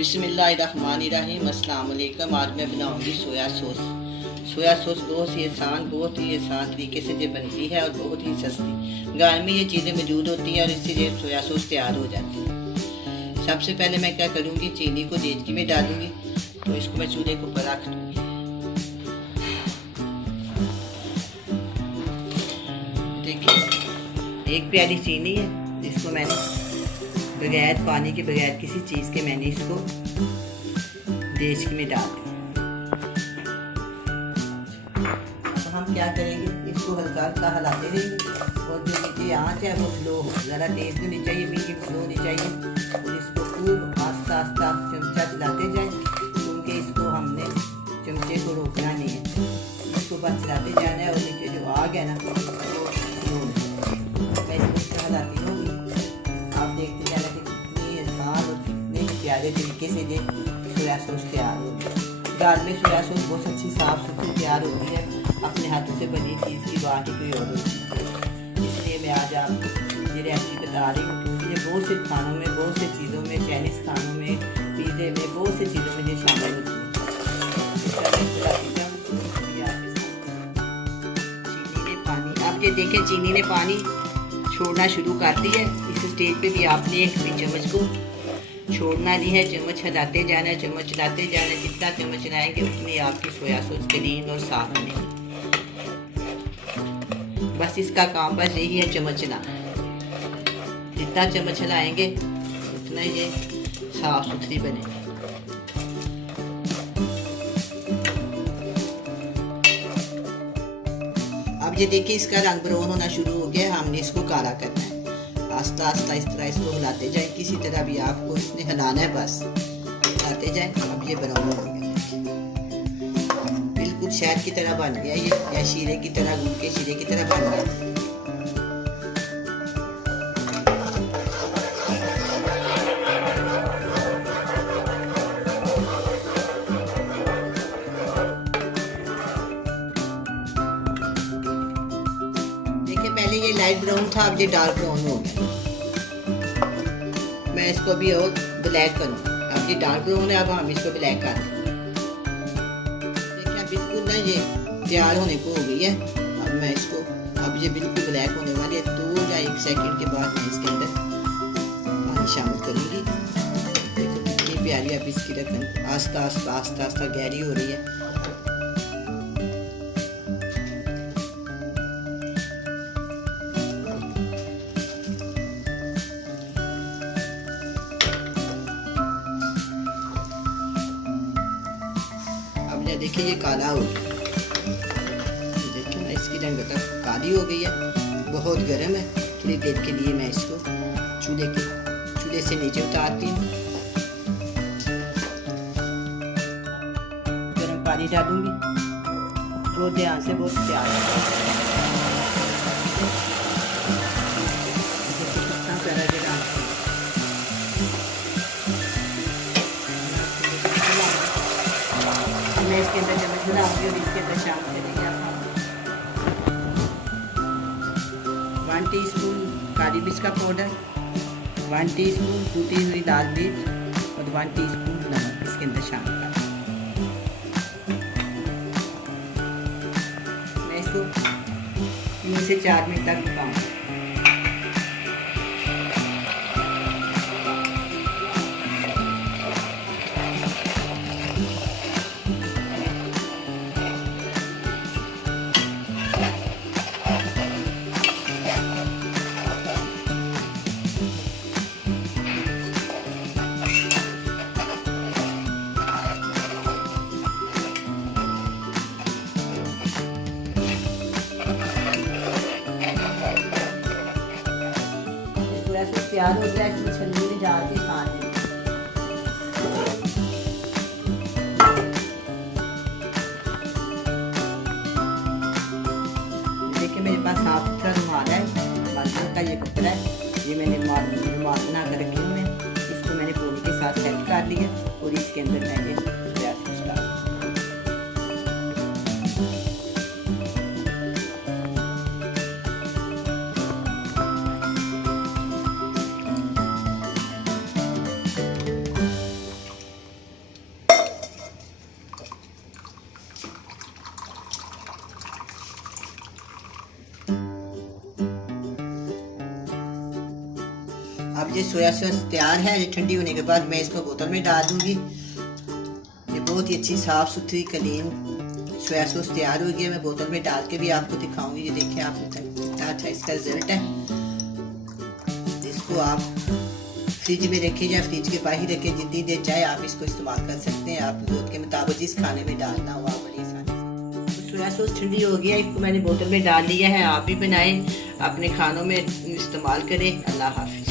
बिस्मिल्लाहिर्रहमानिर्रहीम। अस्सलाम वालेकुम। आज मैं बनाऊंगी सोया सॉस। सोया सॉस बहुत ही आसान तरीके से ये बनती है और बहुत ही सस्ती। घर में ये चीज़ें मौजूद होती हैं और इससे ये सोया सॉस तैयार हो जाती है। सबसे पहले मैं क्या करूँगी, चीनी को देचकी में डालूंगी। तो इसको मैं चूल्हे के ऊपर रख दूँगी। देखिए, एक प्याली चीनी है जिसको मैंने बगैर पानी के, बगैर किसी चीज़ के मैंने इसको देचकी में डाल दिया। अब हम क्या करेंगे, इसको हल्का हल्का हिलाते रहेंगे और जो नीचे आँच है वो स्लो हो, ज़रा तेज भी नहीं चाहिए, मीडियम स्लो नहीं चाहिए। और इसको खूब आस्ता आस्ता चमचा चलाते जाए, क्योंकि इसको हमने चमचे को रोकना नहीं है, इसको बस चलाते जाना है। और नीचे जो आग है ना वो स्लो मैं इसको हिलाती हूँ। आप देखते जाना कि कितनी आसान और कितने प्यारे तरीके से ये सोया सॉस तैयार होगी। घर में सोया सॉस बहुत अच्छी साफ़ सुथरी तैयार होती है, अपने हाथों से बनी चीज़ की बात ही कोई और होती है। इसलिए मैं आज आपको ये रेसिपी बता रही हूँ, क्योंकि ये बहुत से खानों में, बहुत से चीज़ों में, चाइनीज़ खानों में, पिज़्ज़े में, बहुत से चीज़ों में ये शामिल होती है। चीनी ने पानी, आप ये देखें, चीनी ने पानी छोड़ना शुरू कर दी है। इस स्टेज पे भी आपने एक भी चम्मच को छोड़ना नहीं है, चम्मच हिलाते जाना है, चम्मच चलाते जाना है। जितना चम्मच चलाएंगे उतनी आपकी सोया सॉस क्लीन और साफ बनेगी। बस इसका काम बस यही है, चम्मचना। जितना चम्मच हिलाएंगे उतना ये साफ सुथरी बनेगी। अब ये देखिए, इसका रंग ब्राउन होना शुरू हो गया। हमने इसको काला करना है। आस्ता आस्ता इस तरह इसको हिलाते जाए, किसी तरह भी आपको इसने हिलाना है, बस हिलाते जाए। अब ये ब्राउन हो गया, बिल्कुल शहद की तरह बन गया ये, या शीरे की तरह, गुड़ के शीरे की तरह बन गया। पहले ये लाइट ब्राउन था, अब ये डार्क ब्राउन हो गया। मैं इसको भी और ब्लैक करूँ। अब ये डार्क ब्राउन है, अब हम इसको ब्लैक कर दें। देखिए बिल्कुल ना ये तैयार होने को हो गई है। अब मैं इसको, अब ये बिल्कुल ब्लैक होने वाली है। 2 या 1 सेकंड के बाद मैं इसके अंदर पानी शामिल करूँगी। देखो कितनी प्यारी अब इसकी रकम आस्ता आस्ता आस्ता आस्ता गहरी हो रही है। देखिए ये काला हो गया, देखिए ना इसकी रंग काली हो गई है। बहुत गर्म है, थोड़ी देर के लिए मैं इसको चूल्हे से नीचे उतारती हूँ। गर्म पानी डालूंगी, बहुत ध्यान से, बहुत प्यार से। मैं इसके अंदर चम्मच बनाऊंगी और इसके अंदर शामिल करेंगे आप 1 टीस्पून काली मिर्च का पाउडर, 1 टीस्पून कूटी हुई लाल मिर्च और 1 टीस्पून नमक इसके अंदर शामिल करें। मैं इसको 3 से 4 मिनट तक पकाऊंगी। तैयार हो जाए, इसमें छन्नी में डाल के खा लें। देखिए मेरे पास साफ सुथरा रुमाल है, बाथरूम का ये कपड़ा है, ये मैंने रुमाल बना कर रखी हूँ। इसको मैंने पूरी के साथ सेट कर लिया और इसके अंदर मैंने सोया सॉस डाल दिया। अब ये सोया सॉस तैयार है। ये ठंडी होने के बाद मैं इसको बोतल में डाल दूंगी। ये बहुत ही अच्छी साफ़ सुथरी क्लीन सोया सॉस तैयार हो गया। मैं बोतल में डाल के भी आपको दिखाऊंगी। ये देखिए आप कितना अच्छा इसका रिजल्ट है। इसको आप फ्रिज में रखें या फ्रिज के बाहर रखें, जितनी देर चाहे आप इसको इस्तेमाल कर सकते हैं। आप जरूरत के मुताबिक जिस खाने में डालना हो आप बड़ी आसानी से। तो सोया सॉस ठंडी हो गया, इसको मैंने बोतल में डाल लिया है। आप भी बनाएं, अपने खानों में इस्तेमाल करें। अल्लाह हाफिज़।